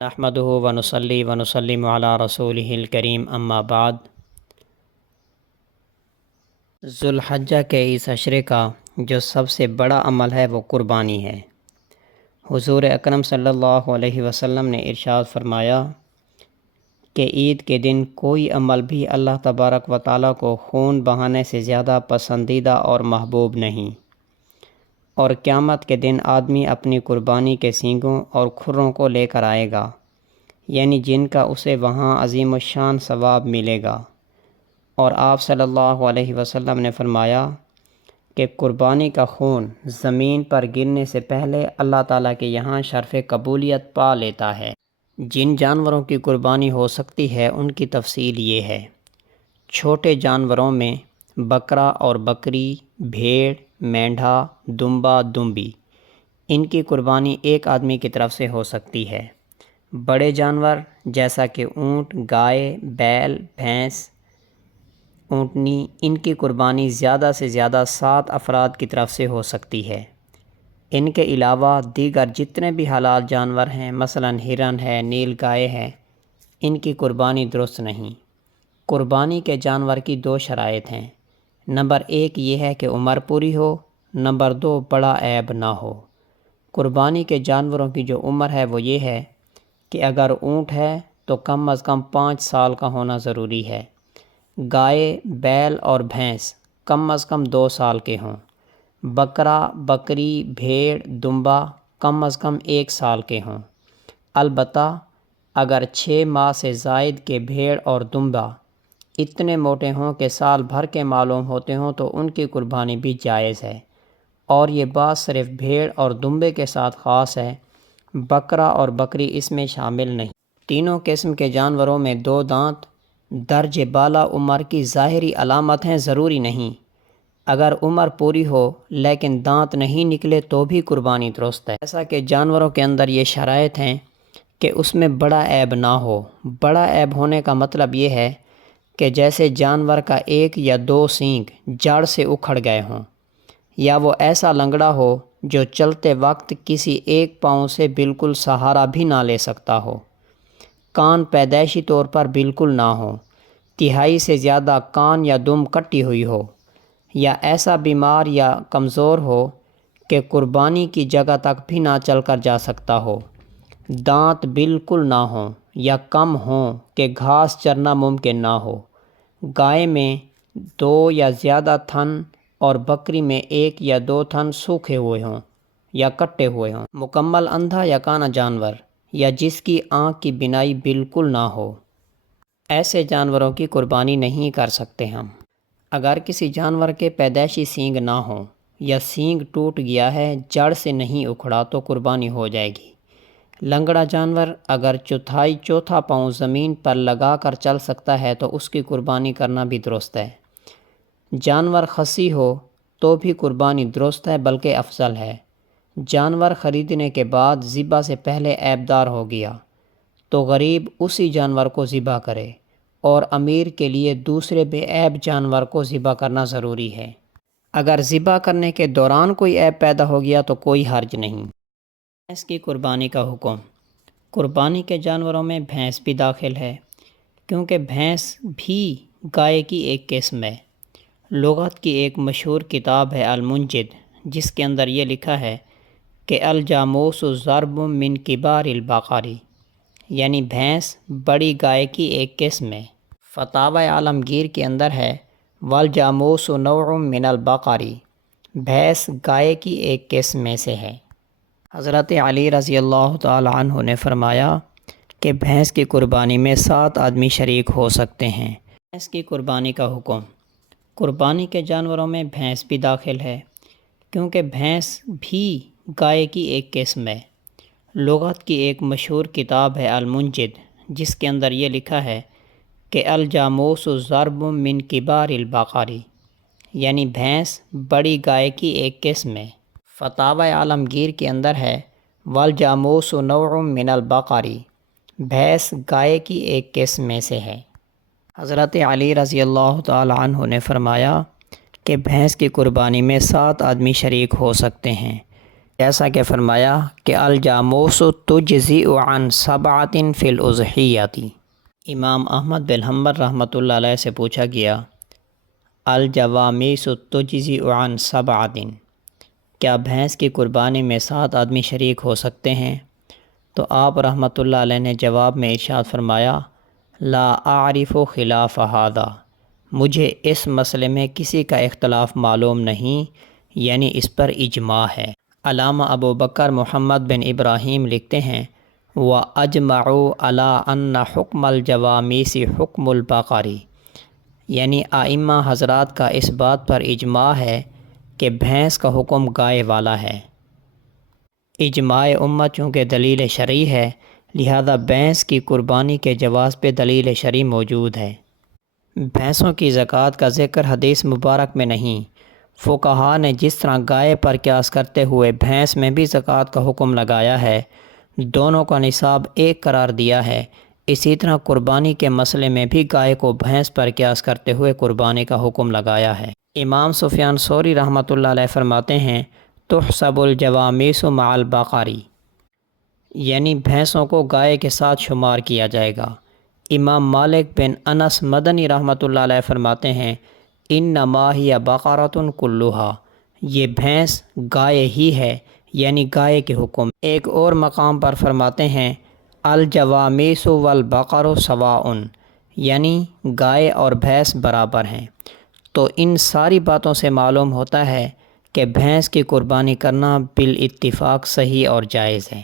نحمدہ ونصلی ونسلم علی رسولہ الکریم اما بعد۔ ذوالحجہ کے اس عشرے کا جو سب سے بڑا عمل ہے وہ قربانی ہے۔ حضور اکرم صلی اللہ علیہ وسلم نے ارشاد فرمایا کہ عید کے دن کوئی عمل بھی اللہ تبارک و تعالیٰ کو خون بہانے سے زیادہ پسندیدہ اور محبوب نہیں، اور قیامت کے دن آدمی اپنی قربانی کے سینگوں اور کھروں کو لے کر آئے گا، یعنی جن کا اسے وہاں عظیم الشان ثواب ملے گا۔ اور آپ صلی اللہ علیہ وسلم نے فرمایا کہ قربانی کا خون زمین پر گرنے سے پہلے اللہ تعالیٰ کے یہاں شرف قبولیت پا لیتا ہے۔ جن جانوروں کی قربانی ہو سکتی ہے ان کی تفصیل یہ ہے۔ چھوٹے جانوروں میں بکرا اور بکری، بھیڑ، مینڈھا، دمبا، دمبی، ان کی قربانی ایک آدمی کی طرف سے ہو سکتی ہے۔ بڑے جانور جیسا کہ اونٹ، گائے، بیل، بھینس، اونٹنی، ان کی قربانی زیادہ سے زیادہ 7 افراد کی طرف سے ہو سکتی ہے۔ ان کے علاوہ دیگر جتنے بھی حلال جانور ہیں، مثلا ہرن ہے، نیل گائے ہے، ان کی قربانی درست نہیں۔ قربانی کے جانور کی 2 شرائط ہیں۔ نمبر 1 یہ ہے کہ عمر پوری ہو، نمبر 2 بڑا عیب نہ ہو۔ قربانی کے جانوروں کی جو عمر ہے وہ یہ ہے کہ اگر اونٹ ہے تو کم از کم 5 سال کا ہونا ضروری ہے، گائے، بیل اور بھینس کم از کم 2 سال کے ہوں، بکرا، بکری، بھیڑ، دمبا کم از کم 1 سال کے ہوں۔ البتہ اگر 6 ماہ سے زائد کے بھیڑ اور دمبا اتنے موٹے ہوں کہ سال بھر کے معلوم ہوتے ہوں تو ان کی قربانی بھی جائز ہے، اور یہ بات صرف بھیڑ اور دمبے کے ساتھ خاص ہے، بکرا اور بکری اس میں شامل نہیں۔ تینوں قسم کے جانوروں میں 2 دانت درجہ بالا عمر کی ظاہری علامت ہیں، ضروری نہیں۔ اگر عمر پوری ہو لیکن دانت نہیں نکلے تو بھی قربانی درست ہے۔ ایسا کہ جانوروں کے اندر یہ شرائط ہیں کہ اس میں بڑا عیب نہ ہو۔ بڑا عیب ہونے کا مطلب یہ ہے کہ جیسے جانور کا 1 یا 2 سینگ جڑ سے اکھڑ گئے ہوں، یا وہ ایسا لنگڑا ہو جو چلتے وقت کسی ایک پاؤں سے بالکل سہارا بھی نہ لے سکتا ہو، کان پیدائشی طور پر بالکل نہ ہو، تہائی سے زیادہ کان یا دم کٹی ہوئی ہو، یا ایسا بیمار یا کمزور ہو کہ قربانی کی جگہ تک بھی نہ چل کر جا سکتا ہو، دانت بالکل نہ ہوں یا کم ہوں کہ گھاس چرنا ممکن نہ ہو، گائے میں 2 یا زیادہ تھن اور بکری میں 1 یا 2 تھن سوکھے ہوئے ہوں یا کٹے ہوئے ہوں، مکمل اندھا یا کانا جانور، یا جس کی آنکھ کی بینائی بالکل نہ ہو، ایسے جانوروں کی قربانی نہیں کر سکتے ہم۔ اگر کسی جانور کے پیدائشی سینگ نہ ہوں یا سینگ ٹوٹ گیا ہے، جڑ سے نہیں اکھڑا تو قربانی ہو جائے گی۔ لنگڑا جانور اگر چوتھا پاؤں زمین پر لگا کر چل سکتا ہے تو اس کی قربانی کرنا بھی درست ہے۔ جانور خصی ہو تو بھی قربانی درست ہے، بلکہ افضل ہے۔ جانور خریدنے کے بعد ذبح سے پہلے عیبدار ہو گیا تو غریب اسی جانور کو ذبح کرے، اور امیر کے لیے دوسرے بے عیب جانور کو ذبح کرنا ضروری ہے۔ اگر ذبح کرنے کے دوران کوئی عیب پیدا ہو گیا تو کوئی حرج نہیں۔ بھینس کی قربانی کا حکم۔ قربانی کے جانوروں میں بھینس بھی داخل ہے، کیونکہ بھینس بھی گائے کی ایک قسم ہے۔ لغت کی ایک مشہور کتاب ہے المنجد، جس کے اندر یہ لکھا ہے کہ الجاموس ضرب من کبار البقر، یعنی بھینس بڑی گائے کی ایک قسم ہے۔ فتاوی عالمگیر کے اندر ہے والجاموس نوع من البقر، بھینس گائے کی ایک قسم میں سے ہے۔ حضرت علی رضی اللہ تعالی عنہ نے فرمایا کہ بھینس کی قربانی میں 7 آدمی شریک ہو سکتے ہیں۔ بھینس کی قربانی کا حکم۔ قربانی کے جانوروں میں بھینس بھی داخل ہے، کیونکہ بھینس بھی گائے کی ایک قسم ہے۔ لغت کی ایک مشہور کتاب ہے المنجد، جس کے اندر یہ لکھا ہے کہ الجاموس ضرب من کبار البقر، یعنی بھینس بڑی گائے کی ایک قسم ہے۔ فتاوی عالمگیر کے اندر ہے والجاموس نوع من البقر، بھینس گائے کی ایک قسم میں سے ہے۔ حضرت علی رضی اللہ تعالی عنہ نے فرمایا کہ بھینس کی قربانی میں 7 آدمی شریک ہو سکتے ہیں۔ جیسا کہ فرمایا کہ الجاموس تجزی عن سبعۃ فی الاضحیۃ۔ امام احمد بن حنبل رحمۃ اللہ علیہ سے پوچھا گیا الجوامیس تجزی عن سبعۃ، کیا بھینس کی قربانی میں 7 آدمی شریک ہو سکتے ہیں؟ تو آپ رحمۃ اللہ علیہ نے جواب میں ارشاد فرمایا لا اعرف خلاف ھذا، مجھے اس مسئلے میں کسی کا اختلاف معلوم نہیں، یعنی اس پر اجماع ہے۔ علامہ ابو بکر محمد بن ابراہیم لکھتے ہیں وَأَجْمَعُوا عَلَىٰ أَنَّ حُکْمَ الْجَوَامِيسِ حُکْمُ الْبَقَرِ، یعنی ائمہ حضرات کا اس بات پر اجماع ہے کہ بھینس کا حکم گائے والا ہے۔ اجماع امت چونکہ دلیل شرعی ہے، لہذا بھینس کی قربانی کے جواز پہ دلیل شرعی موجود ہے۔ بھینسوں کی زکوٰۃ کا ذکر حدیث مبارک میں نہیں۔ فقہا نے جس طرح گائے پر قیاس کرتے ہوئے بھینس میں بھی زکوٰۃ کا حکم لگایا ہے، دونوں کا نصاب ایک قرار دیا ہے، اسی طرح قربانی کے مسئلے میں بھی گائے کو بھینس پر قیاس کرتے ہوئے قربانی کا حکم لگایا ہے۔ امام سفیان ثوری رحمۃ اللہ علیہ فرماتے ہیں تحسب الجوامیس مع البقر، یعنی بھینسوں کو گائے کے ساتھ شمار کیا جائے گا۔ امام مالک بن انس مدنی رحمۃ اللہ علیہ فرماتے ہیں انما ہی بقرۃ کلھا، یہ بھینس گائے ہی ہے، یعنی گائے کے حکم۔ ایک اور مقام پر فرماتے ہیں الجوامیس والبقر سواء، یعنی گائے اور بھینس برابر ہیں۔ تو ان ساری باتوں سے معلوم ہوتا ہے کہ بھینس کی قربانی کرنا بالاتفاق صحیح اور جائز ہے۔